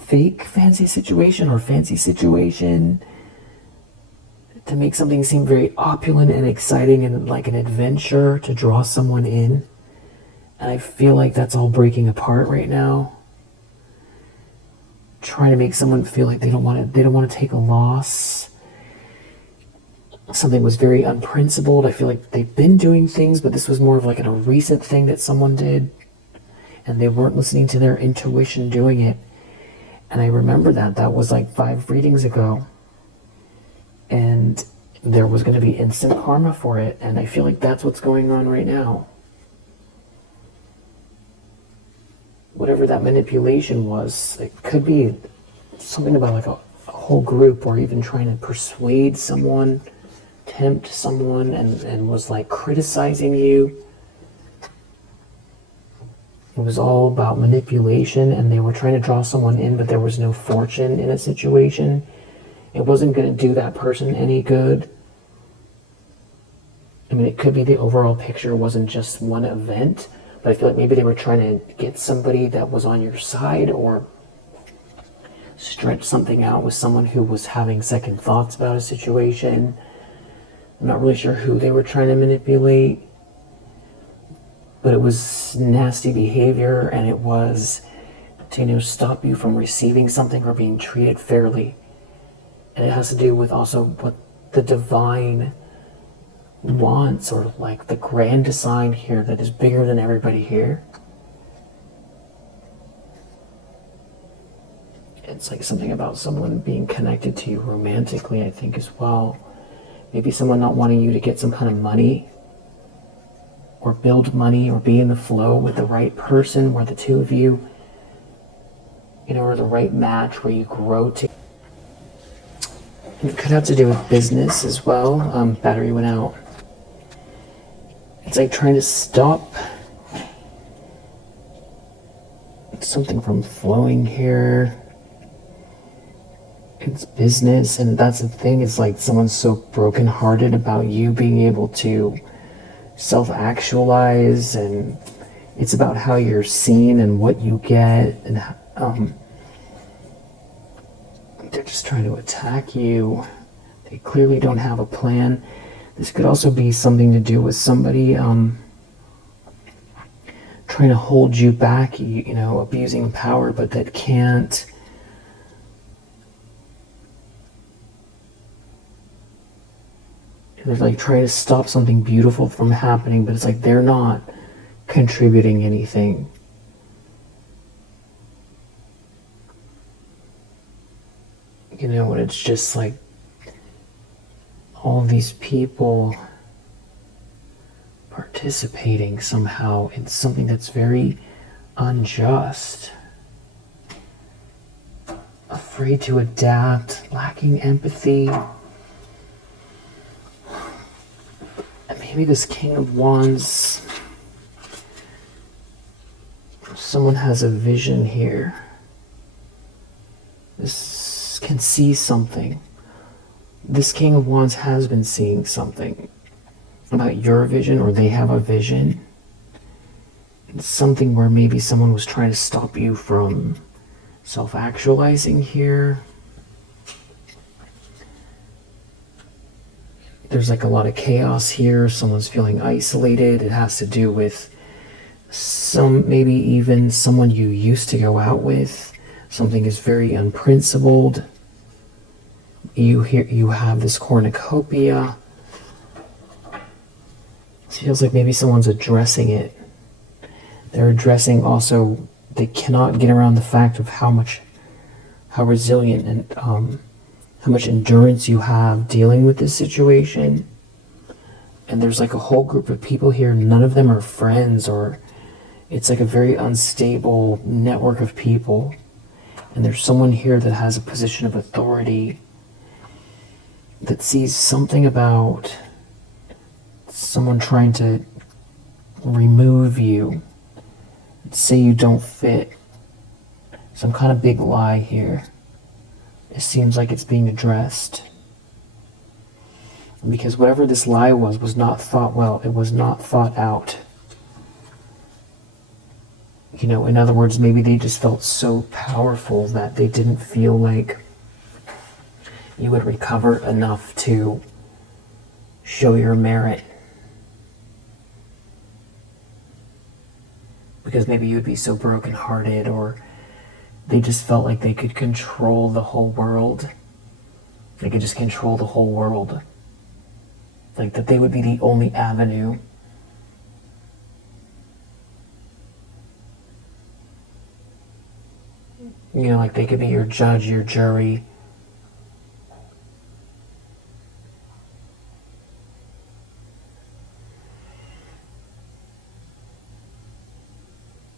fake fancy situation or fancy situation to make something seem very opulent and exciting and like an adventure to draw someone in. And I feel like that's all breaking apart right now. Trying to make someone feel like they don't want to take a loss. Something was very unprincipled. I feel like they've been doing things, but this was more of like a recent thing that someone did, and they weren't listening to their intuition doing it. And I remember that was like 5 readings ago, and there was going to be instant karma for it, and I feel like that's what's going on right now. Whatever that manipulation was, it could be something about like a whole group, or even trying to persuade someone, tempt someone, and was like criticizing you. It was all about manipulation, and they were trying to draw someone in, but there was no fortune in a situation. It wasn't going to do that person any good. I mean, it could be the overall picture wasn't just one event, but I feel like maybe they were trying to get somebody that was on your side, or stretch something out with someone who was having second thoughts about a situation. I'm not really sure who they were trying to manipulate, but it was nasty behavior, and it was to stop you from receiving something or being treated fairly. And it has to do with also what the divine wants, or like the grand design here that is bigger than everybody here. It's like something about someone being connected to you romantically, I think, as well. Maybe someone not wanting you to get some kind of money, or build money, or be in the flow with the right person, where the two of you, are the right match, where you grow together. It could have to do with business as well. Battery went out. It's like trying to stop something from flowing here. It's business, and that's the thing. It's like someone's so brokenhearted about you being able to self-actualize, and it's about how you're seen and what you get, and they're just trying to attack you. They clearly don't have a plan. This could also be something to do with somebody trying to hold you back, you know, abusing power, but that can't. They're like trying to stop something beautiful from happening, but it's like they're not contributing anything. You know, and it's just like all these people participating somehow in something that's very unjust. Afraid to adapt, lacking empathy. And maybe this King of Wands, someone has a vision here. This can see something. This King of Wands has been seeing something about your vision, or they have a vision. It's something where maybe someone was trying to stop you from self-actualizing here. There's like a lot of chaos here. Someone's feeling isolated. It has to do with maybe even someone you used to go out with. Something is very unprincipled. You have this cornucopia. It feels like maybe someone's addressing it. They're addressing also, they cannot get around the fact of how resilient and how much endurance you have dealing with this situation. And there's like a whole group of people here. None of them are friends, or it's like a very unstable network of people. And there's someone here that has a position of authority that sees something about someone trying to remove you, say you don't fit. Some kind of big lie here. It seems like it's being addressed. Because whatever this lie was not thought well. It was not thought out. You know, in other words, maybe they just felt so powerful that they didn't feel like you would recover enough to show your merit. Because maybe you'd be so brokenhearted, or they just felt like they could control the whole world. They could just control the whole world. Like that they would be the only avenue. You know, like they could be your judge, your jury.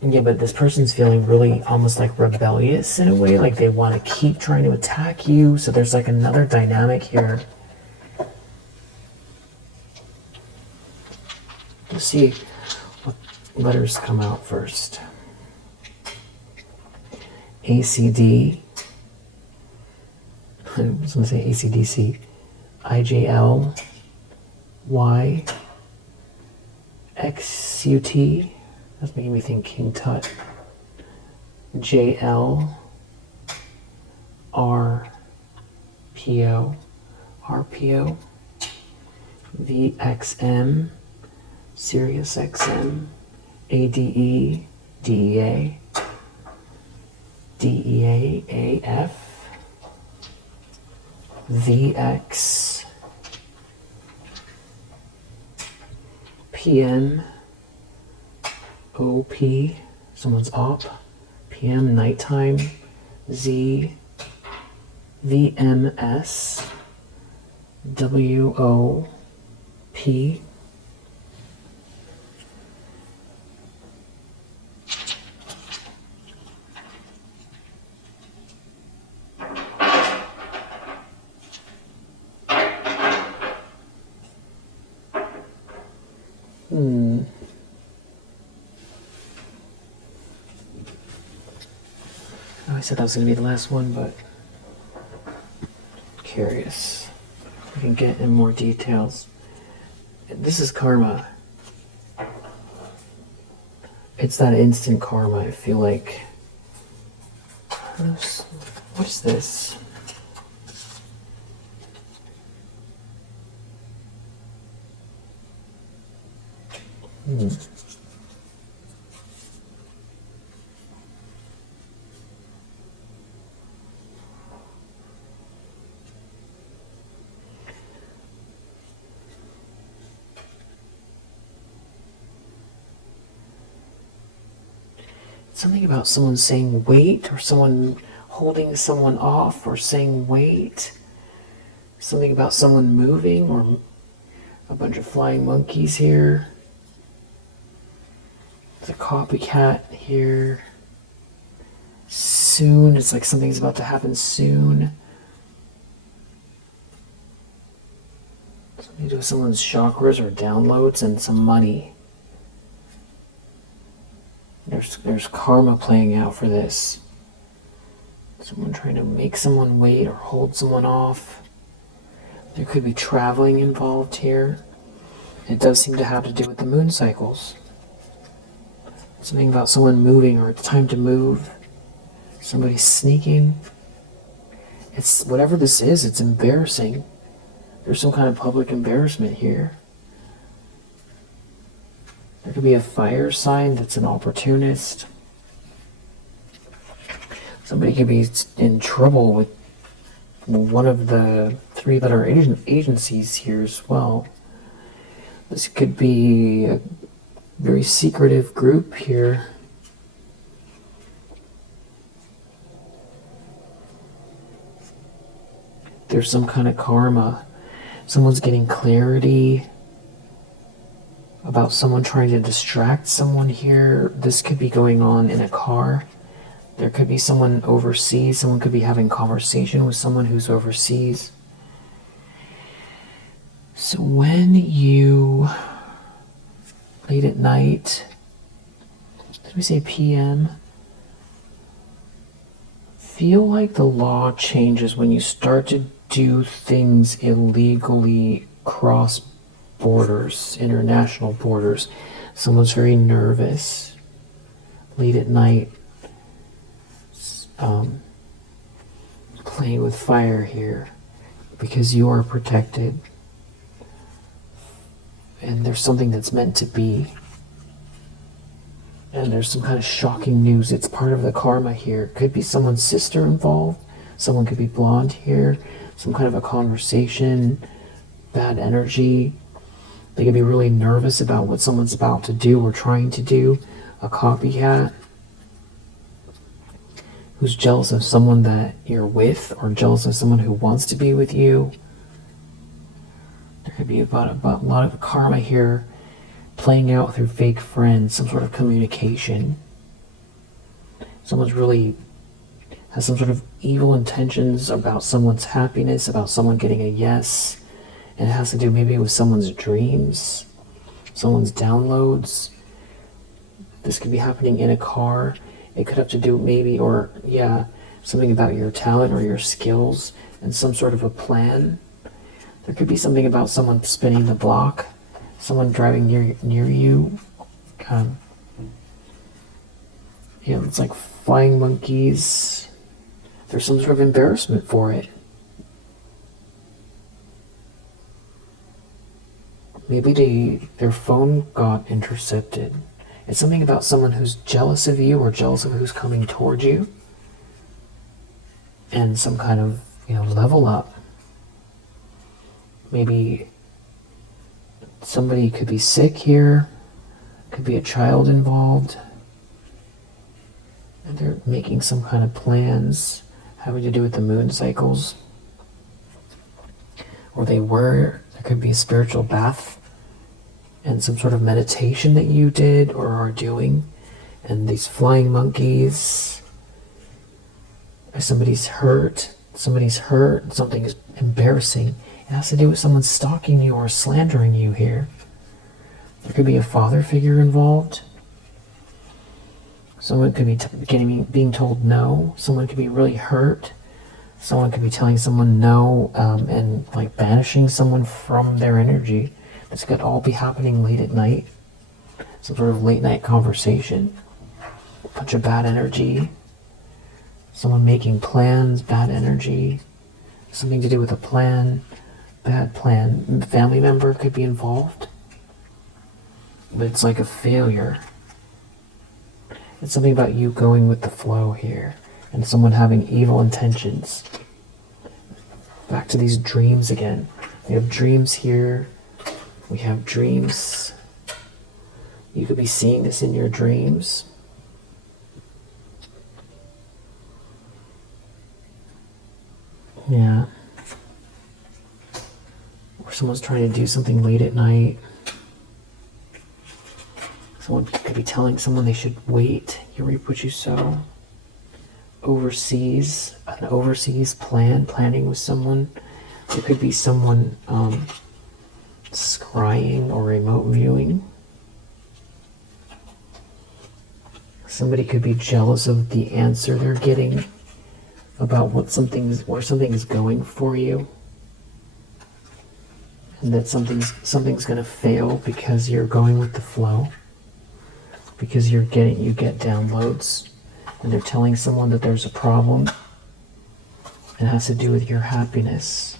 Yeah, but this person's feeling really almost like rebellious in a way, like they want to keep trying to attack you. So there's like another dynamic here. Let's see what letters come out first. ACD. I was going to say ACDC. IJL. Y. XUT. That's making me think King Tut. JL. RPO. RPO. VXM. Sirius XM. ADE. DEA. DEA AF. VX. PM. OP, someone's op, PM, nighttime, Z, VMS, WOP, I said that was going to be the last one, but curious. We can get in more details. This is karma. It's that instant karma, I feel like. What is this? Something about someone saying wait, or someone holding someone off, or saying wait. Something about someone moving, or a bunch of flying monkeys here. There's a copycat here. Soon, it's like something's about to happen soon. Something to do with someone's chakras or downloads and some money. There's karma playing out for this. Someone trying to make someone wait or hold someone off. There could be traveling involved here. It does seem to have to do with the moon cycles. Something about someone moving, or it's time to move. Somebody sneaking. It's whatever this is, it's embarrassing. There's some kind of public embarrassment here. There could be a fire sign that's an opportunist. Somebody could be in trouble with one of the three that are agencies here as well. This could be a very secretive group here. There's some kind of karma. Someone's getting clarity about someone trying to distract someone here. This could be going on in a car. There could be someone overseas. Someone could be having conversation with someone who's overseas. So when you, late at night, did we say PM? Feel like the law changes when you start to do things illegally cross borders, international borders. Someone's very nervous late at night, playing with fire here because you are protected, and there's something that's meant to be, and there's some kind of shocking news. It's part of the karma here. Could be someone's sister involved. Someone could be blonde here. Some kind of a conversation, bad energy. They could be really nervous about what someone's about to do or trying to do. A copycat who's jealous of someone that you're with, or jealous of someone who wants to be with you. There could be about a lot of karma here playing out through fake friends, some sort of communication. Someone's really has some sort of evil intentions about someone's happiness, about someone getting a yes. And it has to do maybe with someone's dreams, someone's downloads. This could be happening in a car. It could have to do maybe, or yeah, something about your talent or your skills and some sort of a plan. There could be something about someone spinning the block, someone driving near you. Yeah, it's like flying monkeys. There's some sort of embarrassment for it. Maybe their phone got intercepted. It's something about someone who's jealous of you or jealous of who's coming toward you. And some kind of, level up. Maybe somebody could be sick here. Could be a child involved. And they're making some kind of plans having to do with the moon cycles. Or there could be a spiritual bath and some sort of meditation that you did or are doing. And these flying monkeys. Something is hurt, something is embarrassing. It has to do with someone stalking you or slandering you here. There could be a father figure involved. Someone could be being told no. Someone could be really hurt. Someone could be telling someone no, and like banishing someone from their energy. This could all be happening late at night. Some sort of late night conversation. A bunch of bad energy. Someone making plans, bad energy. Something to do with a plan, bad plan. Family member could be involved. But it's like a failure. It's something about you going with the flow here. And someone having evil intentions. Back to these dreams again. We have dreams here. We have dreams. You could be seeing this in your dreams. Yeah. Or someone's trying to do something late at night. Someone could be telling someone they should wait. You reap what you sow. Overseas, an overseas planning with someone. There could be someone scrying or remote viewing. Somebody could be jealous of the answer they're getting about where something is going for you, and that something's going to fail because you're going with the flow, because you get downloads. And they're telling someone that there's a problem. It has to do with your happiness.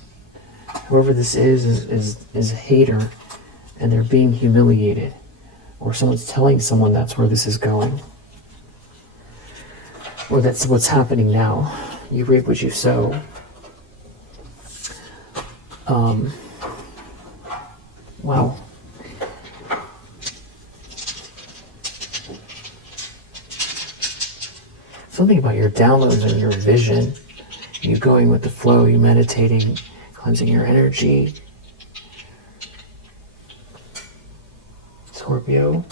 Whoever this is a hater, and they're being humiliated. Or someone's telling someone that's where this is going. Or that's what's happening now. You reap what you sow. Wow. Something about your downloads and your vision, you going with the flow, you meditating, cleansing your energy. Scorpio,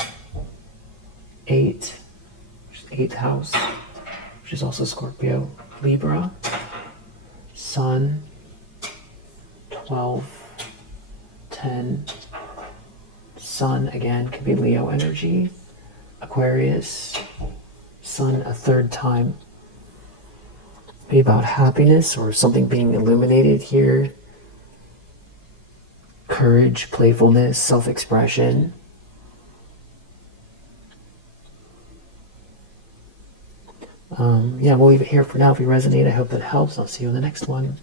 8, which is 8th house, which is also Scorpio. Libra, Sun, 12, 10. Sun, again, could be Leo energy. Aquarius, Sun a third time. Be about happiness or something being illuminated here. Courage, playfulness, self-expression. Yeah, we'll leave it here for now. If you resonate, I hope that helps. I'll see you in the next one.